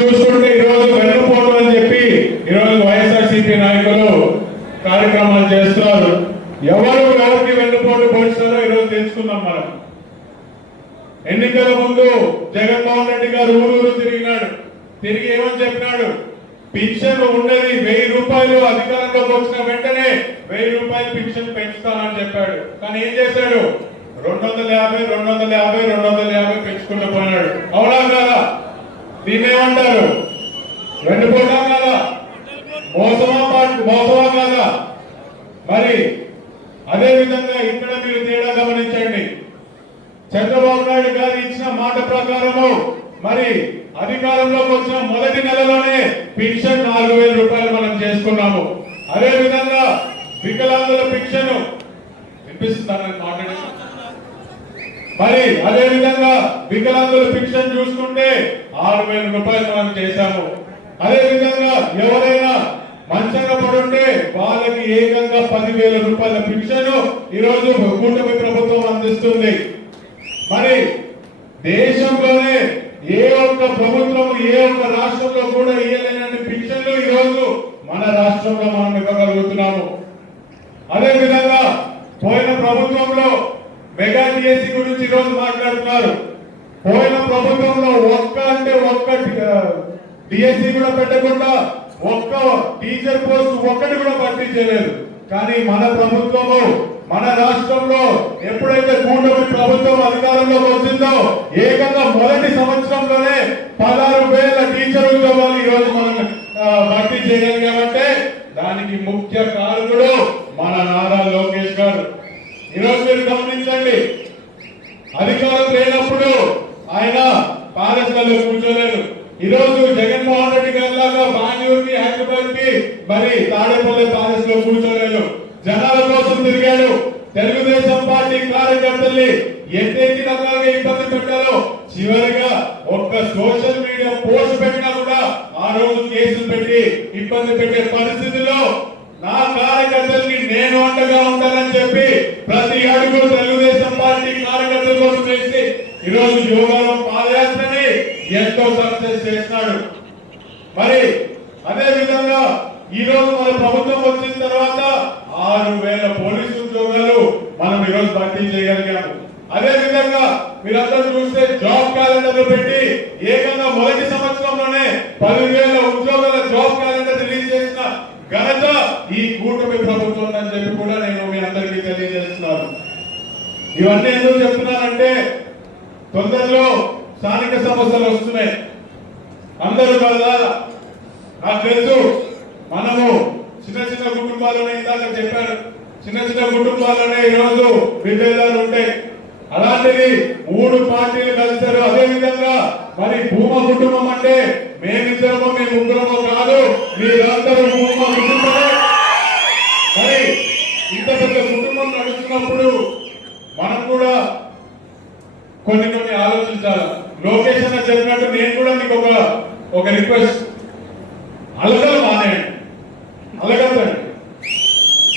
చూసుకుంటే ఈరోజు వెన్నుపోటు అని చెప్పి ఈరోజు వైఎస్ఆర్సీపీ నాయకులు కార్యక్రమాలు చేస్తున్నారు. ఎవరికి వెన్నుపోటు పొడిచారో ఈరోజు తెలుసుకున్నాం. మనం ఎన్నికల ముందు జగన్మోహన్ రెడ్డి గారు ఊరూరు తిరిగినాడు. తిరిగి ఏమని చెప్పినాడు? పింఛన్ ఉండేది 1000 రూపాయలు, అధికారంలోకి వచ్చిన వెంటనే 1000 రూపాయలు పింఛన్ పెంచుతానని చెప్పాడు. కానీ ఏం చేశాడు? 250 పెంచుకుంటూ పోయినాడు. అవునా కాదా? దీన్ని ఏమంటారు? వెన్నుపోటా కాదా? మోసమా కాదా? మరి అదే విధంగా ఇక్కడ మీరు తేడా గమనించండి. చంద్రబాబు నాయుడు గారు ఇచ్చిన మాట ప్రకారము మరి అధికారంలోకి వచ్చిన మొదటి నెలలోనే పెన్షన్ 4000 రూపాయలు మనం చేసుకున్నాము. అదే విధంగా వికలాంగుల పెన్షన్ వినిపిస్తుందని మాట్లాడి మరి అదే విధంగా వికలాంగుల పెన్షన్ చూసుకుంటే 6000 రూపాయలు మనం చేశాము. అదే విధంగా ఎవరైనా మంచంగా పడుంటే వాళ్ళకి ఏకంగా 10,000 రూపాయల పెన్షన్ ఈరోజు కూటమి ప్రభుత్వం అందిస్తుంది. మరి దేశంలోనే ఏ ఒక్క ప్రభుత్వం ఏ ఒక్క రాష్ట్రంలో కూడా ఇవ్వలేనన్ని పెన్షన్లు ఈరోజు మన రాష్ట్రంలో మనం ఇవ్వగలుగుతున్నాము. అదే విధంగా పోయిన ప్రభుత్వంలో మెగా డిఎస్సి గురించి ఈరోజు మాట్లాడుతున్నారు. పోయిన ప్రభుత్వంలో ఒక్క డిఎస్సి కూడా పెట్టకుండా ఒక్క టీచర్ పోస్ట్ ఒక్కటి కూడా భర్తీ చేయలేదు. కానీ మన ప్రభుత్వము మన రాష్ట్రంలో ఎప్పుడైతే కూటమి ప్రభుత్వం అధికారంలోకి వచ్చిందో ఏకంగా మొదటి సంవత్సరంలోనే 16,000 టీచర్ ఉద్యోగాలు ఈరోజు మనం భర్తీ చేయగలిగామంటే దానికి ముఖ్య కారకుడు మన నారా లోకేష్ గారు. ఈరోజు మీరు గమనించండి, అధికారం లేనప్పుడు ఆయన ప్యాలెస్ లలో కూర్చోలేదు. ఈరోజు జగన్మోహన్ రెడ్డి గారి లాగా బెంగళూరుకి హైదరాబాద్ కి మరి తాడేపల్లి ప్యాలెస్ లో కూర్చోలేదు. జనాల కోసం తిరిగాడు. తెలుగుదేశం పార్టీ కార్యకర్తల్ని ఎంతెంటి రకాలుగా ఇబ్బంది పెట్టారో చివరిగా ఒక్క సోషల్ మీడియా పోస్ట్ పెట్టినా కూడా ఆ రోజు కేసులు పెట్టి ఇబ్బంది పెట్టే పరిస్థితిలో నా కార్యకర్తలకి నేను అండగా ఉంటానని చెప్పి ప్రతి అడుగు తెలుగుదేశం పార్టీ కార్యకర్తల కోసం చేసి ఈరోజు యోగాలో పాదయాత్రని ఎంతో సక్సెస్ చేస్తున్నాడు. మరి అదే విధంగా ఈ రోజు మన ప్రభుత్వం వచ్చిన తర్వాత 6,000 పోలీసు ఉద్యోగాలు మనం ఈరోజు భర్తీ చేయగలిగాము. అదే విధంగా మీరందరూ చూస్తే జాబ్ క్యాలెండర్ పెట్టి ఏకంగా మొదటి సంవత్సరంలోనే 10,000 ఉద్యోగాల జాబ్ క్యాలెండర్ రిలీజ్ చేసిన ఘనత ఈ కూటమి ప్రభుత్వం అని చెప్పి కూడా నేను మీ అందరికీ తెలియజేస్తున్నాను. ఇవన్నీ ఎందుకు చెప్తున్నానంటే తొందరలో స్థానిక సమస్యలు వస్తున్నాయి. అందరూ కదా నాకు తెలుసు, మనము చిన్న చిన్న కుటుంబాలనే ఇందాక చెప్పారు, చిన్న చిన్న కుటుంబాలనే ఈరోజు విభేదాలు ఉంటాయి. అలాంటిది 3 పార్టీలు కలిశారు. అదే విధంగా మరి భూమా కుటుంబం అంటే మేమిద్దరమో మీ ముగ్గురమో కాదు, మీరందరూ భూమా కుటుంబమే. మరి ఇంత పెద్ద కుటుంబం నడుస్తున్నప్పుడు మనం కూడా కొన్ని ఆలోచించాలి. లోకేష్ అన్న చెప్పినట్టు నేను కూడా మీకు ఒక రిక్వెస్ట్, అలగలు మానేయండి, అలగద్దండి.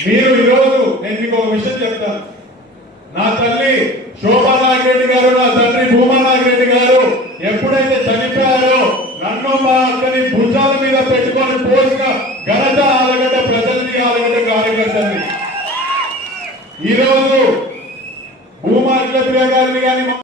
మీరు ఈరోజు నేను మీకు ఒక విషయం చెప్తాను. నా తల్లి శోభా నాగిరెడ్డి గారు, నా తండ్రి భూమా నాగిరెడ్డి గారు ఎప్పుడైతే చనిపోయారో నన్ను మా అక్కని భుజాల మీద పెట్టుకొని పోసిన ఘనత ఆలగడ్డ ప్రజల్ని, ఆలగడ్డ కార్యకర్తల్ని. ఈరోజు భూమా అఖిలప్రియ గారిని కానీ